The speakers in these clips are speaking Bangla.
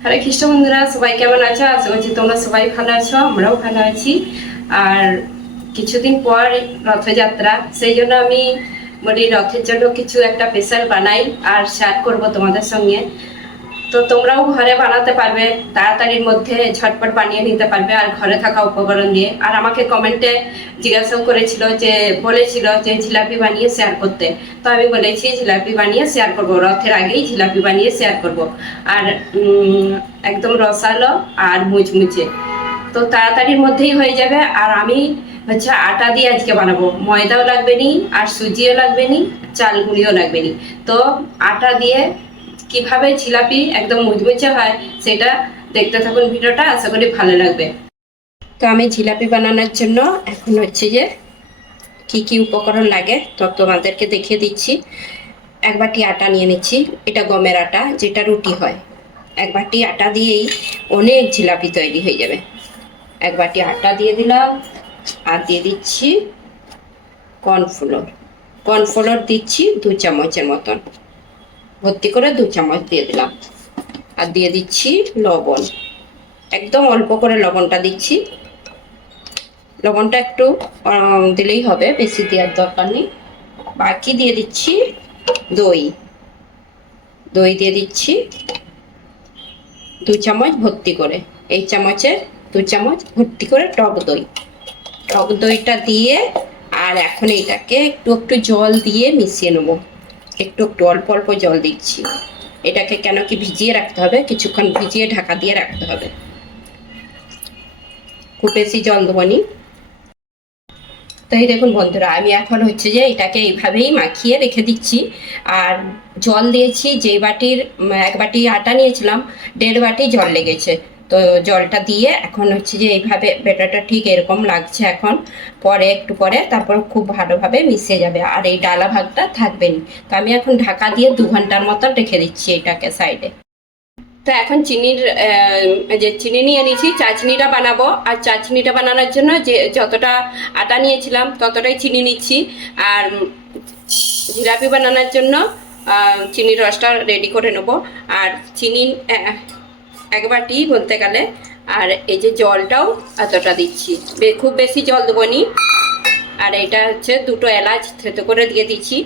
হরে খ্রিস্ট বন্ধুরা, সবাই কেমন আছো? আশা করছি তোমরা সবাই ভালো আছো, আমরাও ভালো আছি। আর কিছুদিন পর রথযাত্রা, সেই জন্য আমি বলি রথের জন্য কিছু একটা স্পেশাল বানাই আর শেয়ার করব তোমাদের সঙ্গে। তো তোমরাও ঘরে বানাতে পারবে, তাড়াতাড়ির মধ্যে ঝটপট বানিয়ে নিতে পারবে আর ঘরে থাকা উপকরণ দিয়ে। আর আমাকে কমেন্টে জিজ্ঞাসাও করেছিল, যে বলেছিল যে জিলাপি বানিয়ে শেয়ার করতে। তো আমি বলেছি জিলাপি বানিয়ে শেয়ার করব, রথের আগেই জিলাপি বানিয়ে শেয়ার করব। আর একদম রসালো আর মুচমুচে, তো তাড়াতাড়ির মধ্যেই হয়ে যাবে। আর আমি হচ্ছে আটা দিয়ে আজকে বানাবো, ময়দাও লাগবে নি আর সুজিও লাগবে নি, চাল গুঁড়িও লাগবে নি। তো আটা দিয়ে কিভাবে জিলাপি একদম মুচমুচে হয় সেটা দেখতে থাকুন ভিডিওটা, আশা করি ভালো লাগবে। তো আমি জিলাপি বানানোর জন্য এখন হচ্ছে যে কি কি উপকরণ লাগে তো তোমাদেরকে দেখিয়ে দিচ্ছি। এক বাটি আটা নিয়ে নিচ্ছি, এটা গমের আটা, যেটা রুটি হয়। এক বাটি আটা দিয়েই অনেক জিলাপি তৈরি হয়ে যাবে। এক বাটি আটা দিয়ে দিলাম, আর দিয়ে দিচ্ছি কর্নফ্লোর। কর্নফ্লোর দিচ্ছি 2 চামচের মতন, ভর্তি করে 2 চামচ দিয়ে দিলাম। আর দিয়ে দিচ্ছি লবণ, একদম অল্প করে লবণটা দিচ্ছি। লবণটা একটু দিলেই হবে, বেশি দেওয়ার দরকার নেই। বাকি দিয়ে দিচ্ছি দই। দই দিয়ে দিচ্ছি 2 চামচ ভর্তি করে, এই চামচের 2 চামচ ভর্তি করে টক দই। টক দইটা দিয়ে আর এখন এটাকে একটু একটু জল দিয়ে মিশিয়ে নেবো। একটু একটু অল্প অল্প জল দিচ্ছি। এটাকে কেন কি ভিজিয়ে রাখতে হবে, কিছুক্ষণ ভিজিয়ে ঢাকা দিয়ে রাখতে হবে, খুব বেশি জল দেবো নি। তো এই দেখুন বন্ধুরা, আমি এখন হচ্ছে যে এটাকে এইভাবেই মাখিয়ে রেখে দিচ্ছি। আর জল দিয়েছি, যে বাটির 1 বাটি আটা নিয়েছিলাম 1.5 বাটি জল লেগেছে। তো জলটা দিয়ে এখন হচ্ছে যে এইভাবে ব্যাটারটা ঠিক এরকম লাগছে এখন। পরে একটু পরে তারপর খুব ভালোভাবে মিশে যাবে আর এই ডালা ভাগটা থাকবে না। তো আমি এখন ঢাকা দিয়ে 2 ঘন্টার মতো রেখে দিচ্ছি এটাকে সাইডে। তো এখন যে চিনি নিয়ে নিয়েছি, চাচনিটা বানাবো। আর চাচনিটা বানানোর জন্য যে যতটা আটা নিয়েছিলাম ততটাই চিনি নিচ্ছি। আর জিলাপি বানানোর জন্য চিনির রসটা রেডি করে নেবো। আর চিনি 1 বাটি বলতে গেলে। আর এই যে জলটাও এতটা দিচ্ছি, খুব বেশি জল দেবো নি। আর এটা হচ্ছে 2টো এলাচ থেতো করে দিয়ে দিচ্ছি।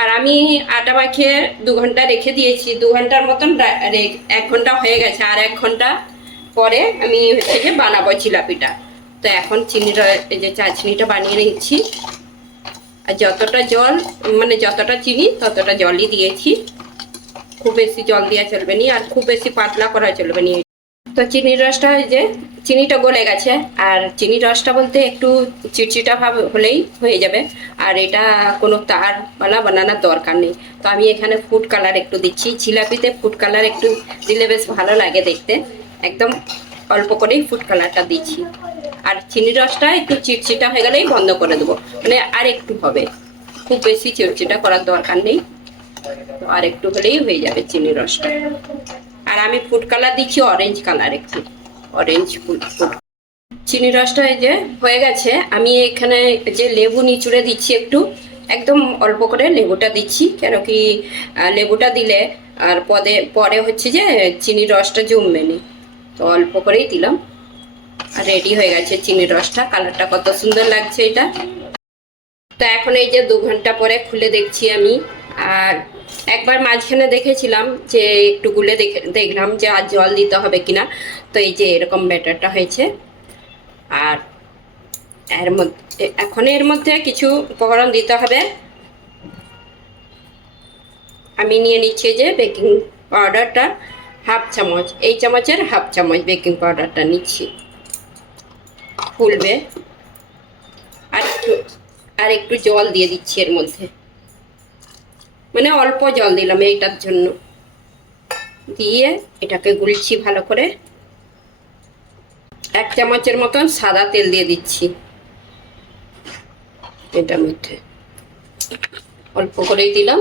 আর আমি আটা মাখিয়ে 2 ঘন্টা রেখে দিয়েছি, 2 ঘন্টার মতন, 1 ঘন্টা হয়ে গেছে। আর 1 ঘন্টা পরে আমি হচ্ছে যে বানাবো জিলাপিটা। তো এখন চিনির এই যে চাশনিটা বানিয়ে নিচ্ছি। আর যতটা জল মানে যতটা চিনি ততটা জলই দিয়েছি, খুব বেশি জল দেওয়া চলবে না আর খুব বেশি পাতলা করা চলবে না। তো চিনির রসটা, যে চিনিটা গলে গেছে, আর চিনির রসটা বলতে একটু চিটচিটা ভাব হলেই হয়ে যাবে। আর এটা কোনো তারওয়ালা বানানোর দরকার নেই। তো আমি এখানে ফুড কালার একটু দিচ্ছি, জিলাপিতে ফুড কালার একটু দিলে বেশ ভালো লাগে দেখতে। একদম অল্প করেই ফুড কালারটা দিচ্ছি। আর চিনির রসটা একটু চিটচিটা হয়ে গেলেই বন্ধ করে দেবো, মানে আর একটু হবে, খুব বেশি চিটচিটা করার দরকার নেই। তো আর একটু হলেই হয়ে যাবে চিনির রসটা। আর আমি ফুড কালার দিচ্ছি অরেঞ্জ কালার, একটু অরেঞ্জ ফুড। চিনি রসটা এই যে হয়ে গেছে। আমি এখানে যে লেবু নিচুড়ে দিচ্ছি একটু, একদম অল্প করে লেবুটা দিচ্ছি, কেন কি লেবুটা দিলে আর পরে হচ্ছে যে চিনির রসটা জমবে নি। তো অল্প করেই দিলাম। আর রেডি হয়ে গেছে চিনির রসটা, কালারটা কত সুন্দর লাগছে এটা। তো এখন এই যে 2 ঘন্টা পরে খুলে দেখছি আমি। আর একবার মাঝখানে দেখেছিলাম যে একটু গুলে দেখলাম যে আর জল দিতে হবে কিনা। তো এই যে এরকম ব্যাটারটা হয়েছে। আর এর মধ্যে কিছু উপকরণ দিতে হবে। আমি নিয়ে নিচ্ছি যে বেকিং পাউডারটা 1/2 চামচ, এই চামচের 1/2 চামচ বেকিং পাউডারটা নিচ্ছি। ফুলবে। আর একটু জল দিয়ে দিচ্ছি এর মধ্যে, মানে অল্প জল দিলাম এইটার জন্য। দিয়ে এটাকে গুলছি ভালো করে। 1 চামচের মতন সাদা তেল দিয়ে দিচ্ছি এটার মধ্যে, অল্প করেই দিলাম।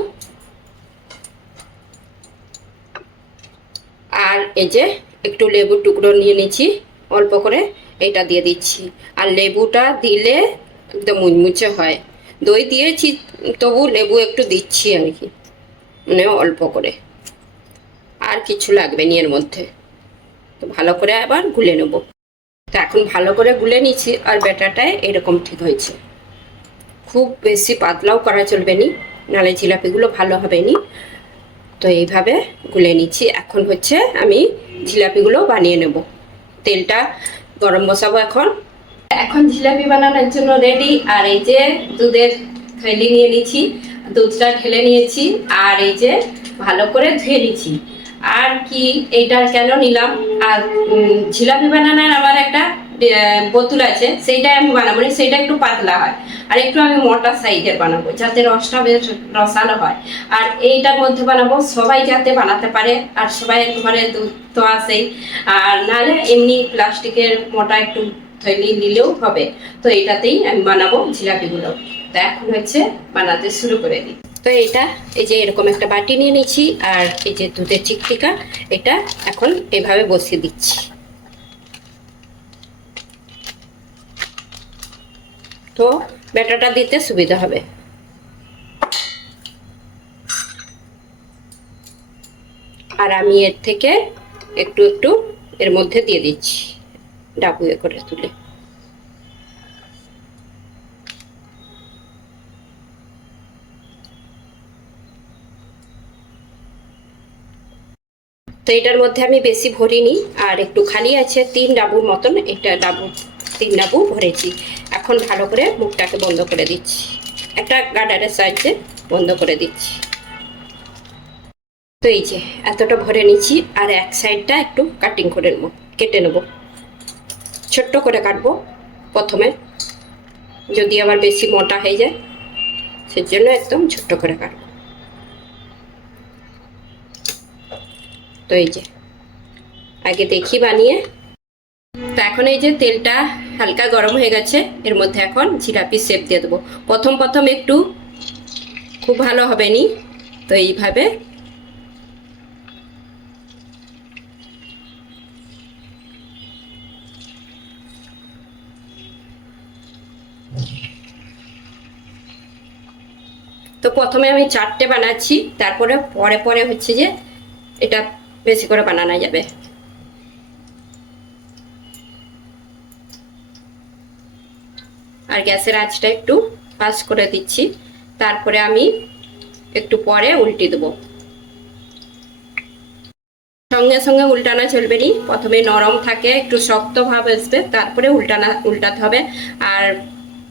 আর এই যে একটু লেবুর টুকরো নিয়ে নিচ্ছি অল্প করে, এটা দিয়ে দিচ্ছি। আর লেবুটা দিলে একদম মুচমুচে হয়। দই দিয়েছি তবু লেবু একটু দিচ্ছি আর কি, মানে অল্প করে। আর কিছু লাগবে না এর মধ্যে। তো ভালো করে আবার গুলে নেব। তো এখন ভালো করে গুলে নিচ্ছি, আর ব্যাটারটায় এরকম ঠিক হয়েছে। খুব বেশি পাতলাও করা চলবে না, নাহলে জিলাপিগুলো ভালো হবে না। তো এইভাবে গুলে নিচ্ছি। এখন হচ্ছে আমি জিলাপিগুলো বানিয়ে নেব। তেলটা গরম বসাবো এখন। এখন জিলাপি বানানোর জন্য রেডি। আর এই যে দুধের থৈলি নিয়ে নিচ্ছি, দুধটা ঢেলে নিয়েছি, আর এই যে ভালো করে ধুয়ে নিচ্ছি। আর কি এইটা কেন নিলাম, আর জিলাপি বানানোর আমার একটা বোতল আছে, সেইটাই আমি বানাবো, সেইটা একটু পাতলা হয়, আর একটু আমি মোটা সাইজের বানাবো যাতে রসটা বেশ রসালো হয়। আর এইটার মধ্যে বানাবো, সবাই যাতে বানাতে পারে, আর সবাই ঘরে দুধ তো আসেই, আর নাহলে এমনি প্লাস্টিকের মোটা একটু থৈলি নিলেও হবে। তো এটাতেই আমি বানাবো জিলাপিগুলো। তো এখন হচ্ছে বানাতে শুরু করে দিই। তো এটা এই যে এরকম একটা বাটি নিয়ে নিচ্ছি, আর এই যে দুধের চিকটিকা, এটা এখন এভাবে বসিয়ে দিচ্ছি। তো ব্যাটারটা দিতে সুবিধা হবে। আর আমি এর থেকে একটু একটু এর মধ্যে দিয়ে দিচ্ছি, ডাবুয়ে করে তুলে। তো এটার মধ্যে আমি বেশি ভরিনি, আর একটু খালি আছে 3 ডাবুর মতন, এটা ডাবু 3 ডাবু ভরেছি। এখন ভালো করে মুখটাকে বন্ধ করে দিচ্ছি, একটা গার্ডারের সাহায্যে বন্ধ করে দিচ্ছি। তো এই যে এতটা ভরে নিচ্ছি, আর এক সাইডটা একটু কাটিং করে নেবো, কেটে নেবো। ছোট্ট করে কাটবো প্রথমে, যদি আবার বেশি মোটা হয়ে যায় সেজন্য একদম ছোট্ট করে কাটবো। তো এই যে আগে দেখি বানিয়ে। তো এখন এই যে তেলটা হালকা গরম হয়ে গেছে, এর মধ্যে এখন জিলাপি শেপ দিয়ে দেবো। প্রথম প্রথম একটু খুব ভালো হবে নি, তো এইভাবে তো প্রথমে আমি 4টে বানাচ্ছি, তারপরে পরে পরে হচ্ছে যে এটা বেশি করে বানানো যাবে। আর গ্যাসের আঁচটা একটু ফাস্ট করে দিচ্ছি, তারপরে আমি একটু পরে উল্টে দেবো। সঙ্গে সঙ্গে উল্টানো চলবে না, প্রথমে নরম থাকে, একটু শক্ত ভাব আসবে, তারপরে উল্টাতে হবে। আর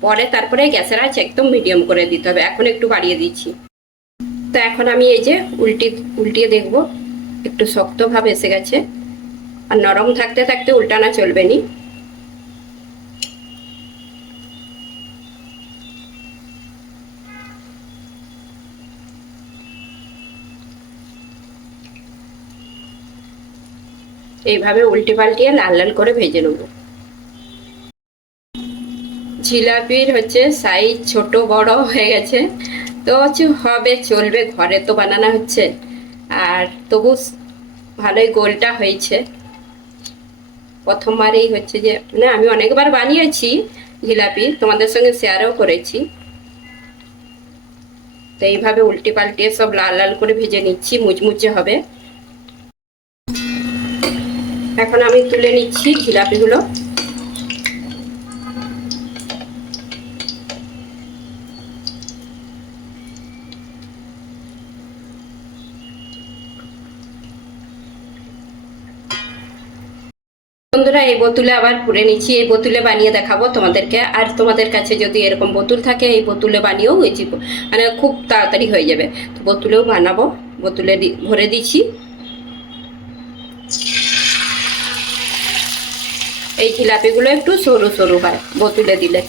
পরে তারপরে গ্যাসের আঁচ একদম মিডিয়াম করে দিতে হবে। এখন একটু বাড়িয়ে দিচ্ছি। তো এখন আমি এই যে উল্টিয়ে দেখবো, একটু শক্ত ভাব এসে গেছে, আর নরম থাকতে থাকতে উল্টানো চলবে না। এইভাবে উল্টে পাল্টিয়ে লাল লাল করে ভেজে নেব। জিলাপির হচ্ছে সাইজ ছোট বড় হয়ে গেছে, তো হচ্ছে হবে, চলবে, ঘরে তো বানানো হচ্ছে। আর তবু ভালোই গোলটা হয়েছে। প্রথমবারেই হচ্ছে যে, না আমি অনেকবার বানিয়েছি জিলাপি, তোমাদের সঙ্গে শেয়ারও করেছি। তো এইভাবে উল্টে পাল্টে সব লাল লাল করে ভেজে নিচ্ছি, মুচমুচে হবে। এখন আমি তুলে নিচ্ছি জিলাপিগুলো। বন্ধুরা এই বোতলে আবার পুরে নিচ্ছি, এই বোতলে বানিয়ে দেখাবো তোমাদেরকে। আর তোমাদের কাছে যদি এরকম বোতল থাকে, এই বোতলে বানিয়েও মানে খুব তাড়াতাড়ি হয়ে যাবে। তো বোতলেও বানাবো, বোতলে ভরে দিচ্ছি। এই জিলাপিগুলো একটু সরু সরু হয় বোতলে দিলে।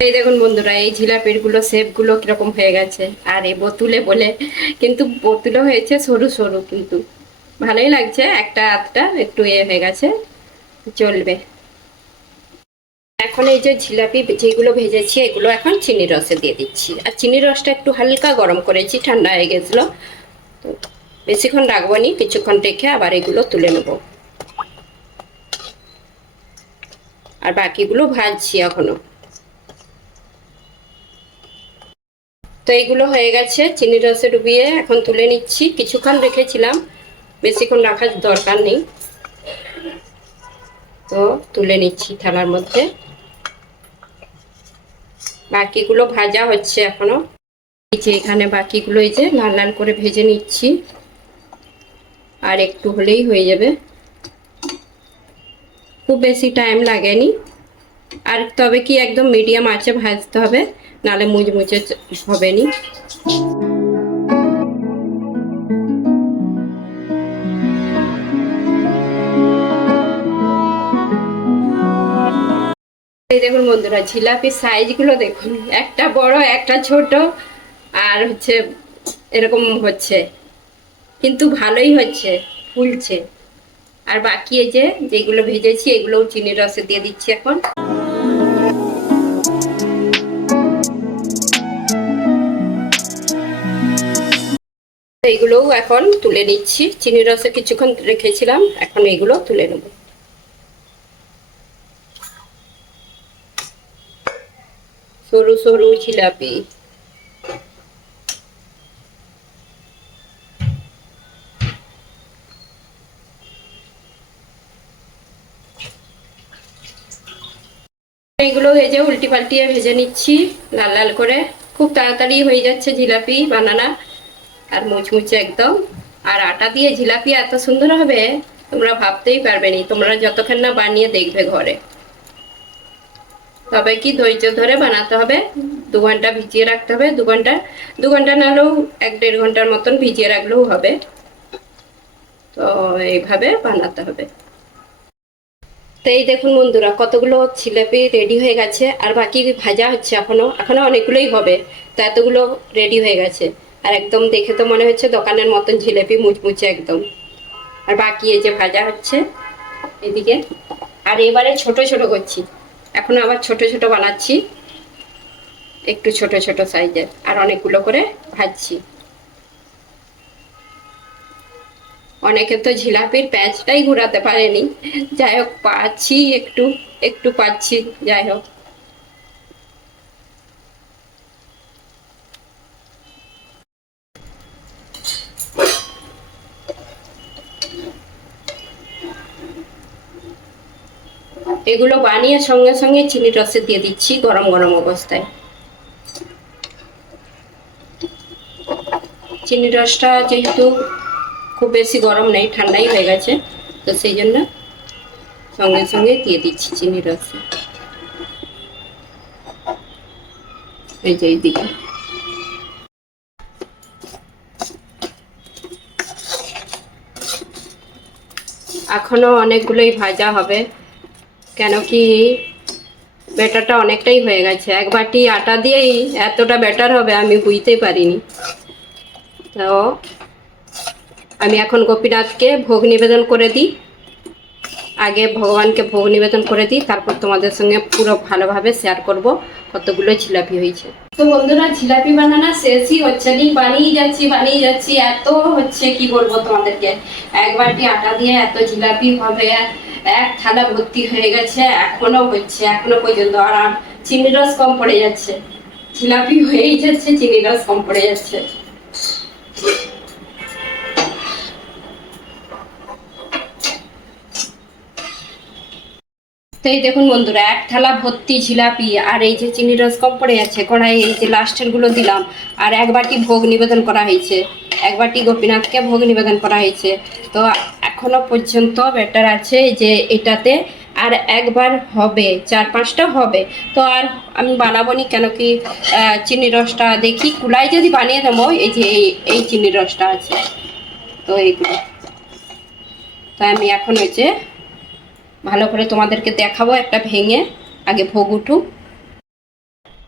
এই দেখুন বন্ধুরা, এই জিলাপির গুলো শেপ গুলো কিরকম হয়ে গেছে, আর এই বোতলে বলে কিন্তু বোতলে হয়েছে সরু সরু, কিন্তু ভালোই লাগছে। একটা আধটা একটু হয়ে গেছে, চলবে। এখন এই যে জিলাপি যেগুলো ভেজেছি, এগুলো এখন চিনির রসে দিয়ে দিচ্ছি। আর চিনির রসটা একটু হালকা গরম করেছি, ঠান্ডা হয়ে গেছিলো। তো বেশিক্ষণ রাখবো নি, কিছুক্ষণ রেখে আবার এগুলো তুলে নেব। আর বাকিগুলো ভাজছি এখনো। তো এইগুলো হয়ে গেছে চিনির রসে ডুবিয়ে, এখন তুলে নিচ্ছি। কিছুক্ষণ রেখেছিলাম, বেশিক্ষণ রাখার দরকার নেই। তো তুলে নিচ্ছি থালার মধ্যে। বাকিগুলো ভাজা হচ্ছে এখনো। এই যে এখানে বাকিগুলো এই যে লাল লাল করে ভেজে নিচ্ছি, আর একটু হলেই হয়ে যাবে, খুব বেশি টাইম লাগেনি। আর তবে কি একদম মিডিয়াম আঁচে ভাজতে হবে, নালে মুচমুচে হবে নি। এই দেখুন বন্ধুরা, জিলাপির সাইজগুলো দেখুন, একটা বড় একটা ছোট, আর হচ্ছে এরকম হচ্ছে, কিন্তু ভালোই হচ্ছে, ফুলছে। আর বাকি এই যে যেগুলো ভেজেছি এগুলোও চিনির রসে দিয়ে দিচ্ছি এখন। এইগুলোও এখন তুলে নিচ্ছি, চিনির রসে কিছুক্ষণ রেখেছিলাম, এখন এগুলো তুলে নেব। সরু সরু জিলাপি। এগুলো ভেজে উল্টি পাল্টিয়ে ভেজে নিচ্ছি লাল লাল করে। খুব তাড়াতাড়ি হয়ে যাচ্ছে জিলাপি বানানা, আর মুচমুচে একদম। আর আটা দিয়ে জিলাপি এত সুন্দর হবে তোমরা ভাবতেই পারবে না, তোমরা যতক্ষণ না বানিয়ে দেখবে ঘরে। তবে কি ধৈর্য ধরে বানাতে হবে, 2 ঘন্টা ভিজিয়ে রাখতে হবে। 2 ঘন্টা, 2 ঘন্টা না হলেও 1-1.5 ঘন্টার মতন ভিজিয়ে রাখলেও হবে। তো এইভাবে বানাতে হবে। তো এই দেখুন বন্ধুরা, কতগুলো জিলাপি রেডি হয়ে গেছে, আর বাকি ভাজা হচ্ছে এখনো, এখনো অনেকগুলোই হবে। তো এতগুলো রেডি হয়ে গেছে, আর একদম দেখে তো মনে হচ্ছে দোকানের মতন জিলাপি, মুচমুচে একদম। আর বাকি এই যে ভাজা হচ্ছে এদিকে। আর এবারে ছোট ছোট করছি, এখন আবার ছোট ছোট বানাচ্ছি, একটু ছোট ছোট সাইজের, আর অনেকগুলো করে ভাজছি। অনেকে তো জিলাপির প্যাঁচটাই ঘোরাতে পারেনি, যাই হোক পাচ্ছি, একটু একটু পাচ্ছি, যাই হোক। এগুলো বানিয়ে সঙ্গে সঙ্গে চিনির রসে দিয়ে দিচ্ছি গরম গরম অবস্থায়। চিনির রসটা যেহেতু খুব বেশি গরম নেই, ঠান্ডাই হয়ে গেছে, তো সেই জন্য সঙ্গে সঙ্গে দিয়ে দিচ্ছি চিনির রসে। এই যে এইদিকে এখনো অনেকগুলোই ভাজা হবে, কেন কি ব্যাটারটা অনেকটাই হয়ে গেছে। 1 বাটি আটা দিয়েই এতটা ব্যাটার হবে আমি বুঝতেই পারিনি। তো আমি এখন গোপীনাথকে ভোগ নিবেদন করে দিই, আগে ভগবানকে ভোগ নিবেদন করে দিই, তারপর তোমাদের সঙ্গে পুরো ভালোভাবে শেয়ার করব কতগুলো জিলাপি হয়েছে। তো বন্ধুরা, জিলাপি বানানো শেষই হচ্ছে নি, বানিয়ে যাচ্ছি, এত হচ্ছে কি বলবো তোমাদেরকে। 1 বাটি আটা দিয়ে এত জিলাপি হবে, এক থালা ভর্তি হয়ে গেছে, এখনো হচ্ছে, এখনো পর্যন্ত। আর চিনির রস কম পড়ে যাচ্ছে, জিলাপি হয়েই যাচ্ছে, চিনির রস কম পড়ে যাচ্ছে। তো এই দেখুন বন্ধুরা, এক থালা ভর্তি জিলাপি, আর এই যে চিনির রস কম পড়ে যাচ্ছে কড়াই, এই যে লাস্টের গুলো দিলাম। আর 1 বাটি ভোগ নিবেদন করা হয়েছে, 1 বাটি গোপীনাথকে ভোগ নিবেদন করা হয়েছে। তো এখনো পর্যন্ত ব্যাটার আছে যে এটাতে, আর একবার হবে, 4-5টা হবে। তো আর আমি বানাবো নি, কেন কি চিনির রসটা দেখি কুলাই যদি বানিয়ে দেবো। এই যে এই চিনির রসটা আছে, তো এইগুলো তো আমি এখন ওই যে ভালো করে তোমাদেরকে দেখাবো একটা ভেঙে, আগে ভোগ উঠুক।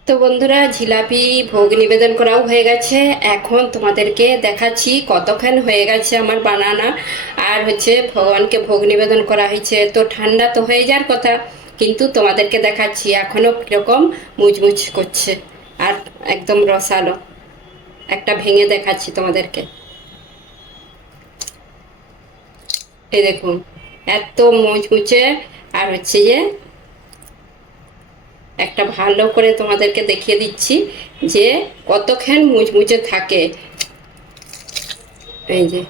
তো বন্ধুরা, জিলাপি ভোগ নিবেদন করাও হয়ে গেছে, এখন তোমাদেরকে দেখাচ্ছি কতক্ষণ হয়ে গেছে আমার বানানা। আর হচ্ছে ভগবানকে ভোগ নিবেদন করা হয়েছে, তো ঠান্ডা তো হয়ে যাওয়ার কথা, কিন্তু তোমাদেরকে দেখাচ্ছি এখনো কিরকম মুচমুচ করছে, আর একদম রসালো। একটা ভেঙে দেখাচ্ছি তোমাদেরকে। এই দেখুন এত মুচমুচে, আর হচ্ছে যে একটা ভালো করে তোমাদেরকে দেখিয়ে দিচ্ছি যে কতক্ষণ মুচমুচে থাকে। এই যে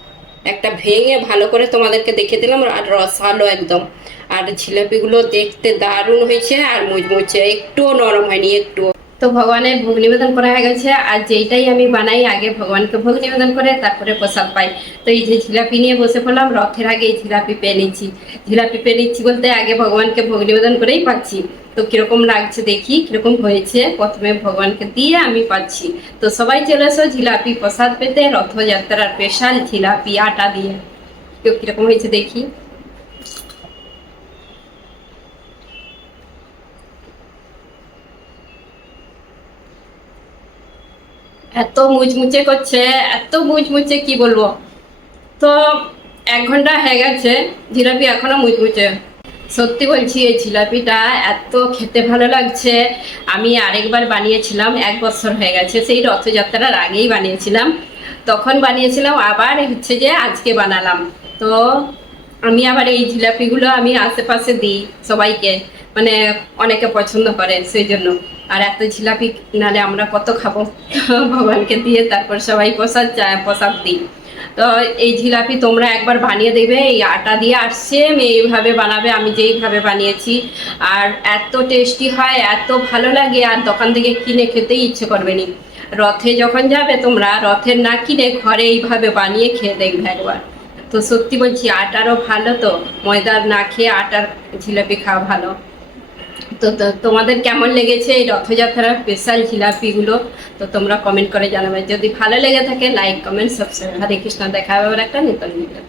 একটা ভেঙে ভালো করে তোমাদেরকে দেখিয়ে দিলাম, আর রসালো একদম। আর জিলাপিগুলো দেখতে দারুণ হয়েছে, আর মুচমুচে, একটুও নরম হয়নি একটু। তো ভগবানের ভোগ নিবেদন করা হয়ে গেছে, আর যেইটাই আমি বানাই আগে ভগবানকে ভোগ নিবেদন করে তারপরে প্রসাদ পাই। তো এই যে জিলাপি নিয়ে বসে পড়লাম, রথের আগে এই জিলাপি পেয়ে নিচ্ছি। জিলাপি পেয়ে নিচ্ছি বলতে আগে ভগবানকে ভোগ নিবেদন করেই পাচ্ছি। তো কিরকম লাগছে দেখি, কিরকম হয়েছে। প্রথমে ভগবানকে দিয়ে আমি পাচ্ছি। তো সবাই চলে এসো জিলাপি প্রসাদ পেতে, রথযাত্রার স্পেশাল জিলাপি আটা দিয়ে। তো কিরকম হয়েছে দেখি। এত মুচমুচে করছে, এত মুচমুচে কি বলবো। তো 1 ঘন্টা হয়ে গেছে, জিলাপি এখনো মুচমুচে। সত্যি বলছি এই জিলাপিটা এত খেতে ভালো লাগছে। আমি আরেকবার বানিয়েছিলাম, 1 বছর হয়ে গেছে, সেই রথযাত্রার আগেই বানিয়েছিলাম। তখন বানিয়েছিলাম, আবার হচ্ছে যে আজকে বানালাম। তো আমি আবার এই জিলাপিগুলো আমি আশেপাশে দিই সবাইকে, মানে অনেকে পছন্দ করে সেই জন্য। আর এত জিলাপি নালে আমরা কত খাবো। ভগবানকে দিয়ে তারপর সবাই প্রসাদ দিই। তো এই জিলাপি তোমরা একবার বানিয়ে দেবে এই আটা দিয়ে, আর সেম এইভাবে বানাবে আমি যেইভাবে বানিয়েছি। আর এত টেস্টি হয়, এত ভালো লাগে, আর দোকান থেকে কিনে খেতেই ইচ্ছে করবে নি। রথে যখন যাবে তোমরা, রথের না কিনে ঘরে এইভাবে বানিয়ে খেয়ে দেখবে একবার। তো সত্যি বলছি আটারও ভালো, তো ময়দার না খেয়ে আটার জিলাপি খাওয়া ভালো। তো তোমাদের কেমন লেগেছে এই রথযাত্রার স্পেশাল জিলাপিগুলো? তো তোমরা কমেন্ট করে জানাবে। যদি ভালো লেগে থাকে লাইক কমেন্ট সাবস্ক্রাইব। হরে কৃষ্ণ, দেখা হবে আবার একটা নতুন ভিডিও।